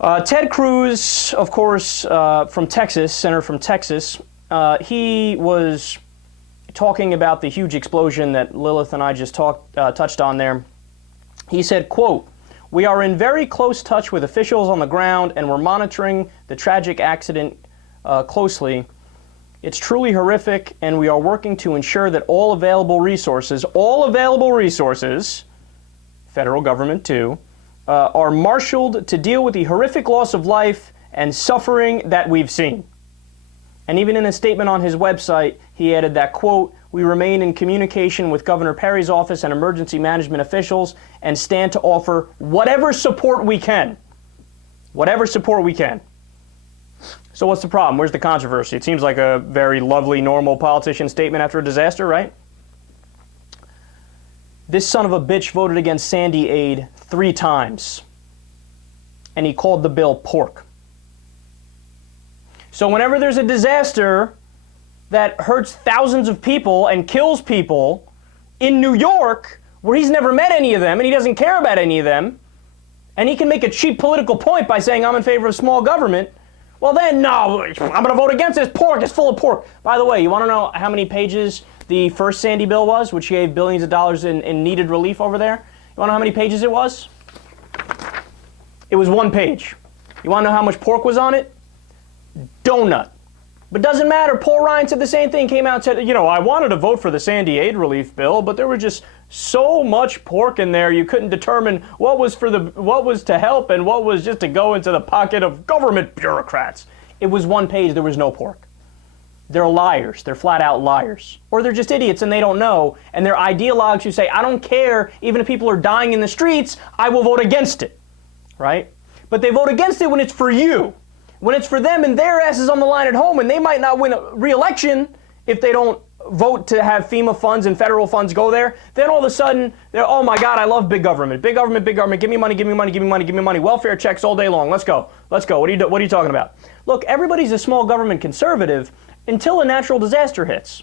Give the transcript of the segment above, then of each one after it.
Ted Cruz, of course, from Texas, senator from Texas, he was talking about the huge explosion that Lilith and I just touched on there. He said, quote, "We are in very close touch with officials on the ground and we're monitoring the tragic accident closely. It's truly horrific and we are working to ensure that all available resources, federal government too, are marshaled to deal with the horrific loss of life and suffering that we've seen." And even in a statement on his website, he added that, quote, "We remain in communication with Governor Perry's office and emergency management officials and stand to offer whatever support we can." Whatever support we can. So what's the problem? Where's the controversy? It seems like a very lovely, normal politician statement after a disaster, right? This son of a bitch voted against Sandy aid 3 times. And he called the bill pork. So whenever there's a disaster that hurts thousands of people and kills people in New York, where he's never met any of them and he doesn't care about any of them, and he can make a cheap political point by saying, I'm in favor of small government, well then, no, I'm going to vote against this. Pork is full of pork. By the way, you want to know how many pages the first Sandy bill was, which gave billions of dollars in needed relief over there? You want to know how many pages it was? It was 1 page. You want to know how much pork was on it? Donut. But doesn't matter. Paul Ryan said the same thing, came out and said, I wanted to vote for the Sandy aid relief bill, but there was just so much pork in there you couldn't determine what was to help and what was just to go into the pocket of government bureaucrats. It was 1 page, there was no pork. They're liars. They're flat out liars. Or they're just idiots and they don't know, and they're ideologues who say, I don't care, even if people are dying in the streets, I will vote against it. Right? But they vote against it when it's for you. When it's for them and their asses on the line at home, and they might not win a re-election if they don't vote to have FEMA funds and federal funds go there, then all of a sudden, they're, oh my God, I love big government. Big government, big government, give me money, give me money, give me money, give me money. Welfare checks all day long. Let's go. Let's go. What are you talking about? Look, everybody's a small government conservative until a natural disaster hits.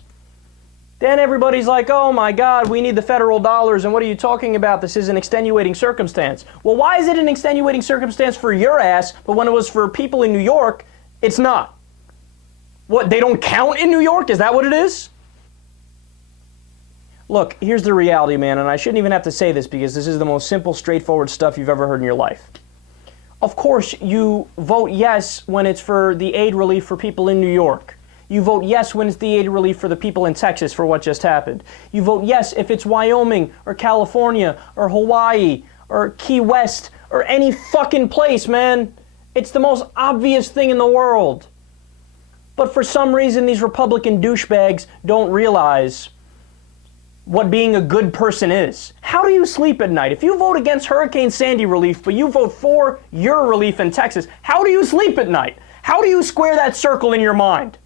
Then everybody's like, oh my God, we need the federal dollars, and what are you talking about? This is an extenuating circumstance. Well, why is it an extenuating circumstance for your ass, but when it was for people in New York, it's not? What, they don't count in New York? Is that what it is? Look, here's the reality, man, and I shouldn't even have to say this because this is the most simple, straightforward stuff you've ever heard in your life. Of course, you vote yes when it's for the aid relief for people in New York. You vote yes when it's the aid relief for the people in Texas for what just happened. You vote yes if it's Wyoming or California or Hawaii or Key West or any fucking place, man. It's the most obvious thing in the world. But for some reason, these Republican douchebags don't realize what being a good person is. How do you sleep at night? If you vote against Hurricane Sandy relief, but you vote for your relief in Texas, how do you sleep at night? How do you square that circle in your mind?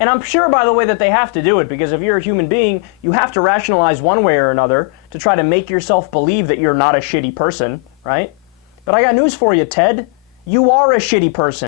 And I'm sure, by the way, that they have to do it because if you're a human being, you have to rationalize one way or another to try to make yourself believe that you're not a shitty person, right? But I got news for you, Ted. You are a shitty person.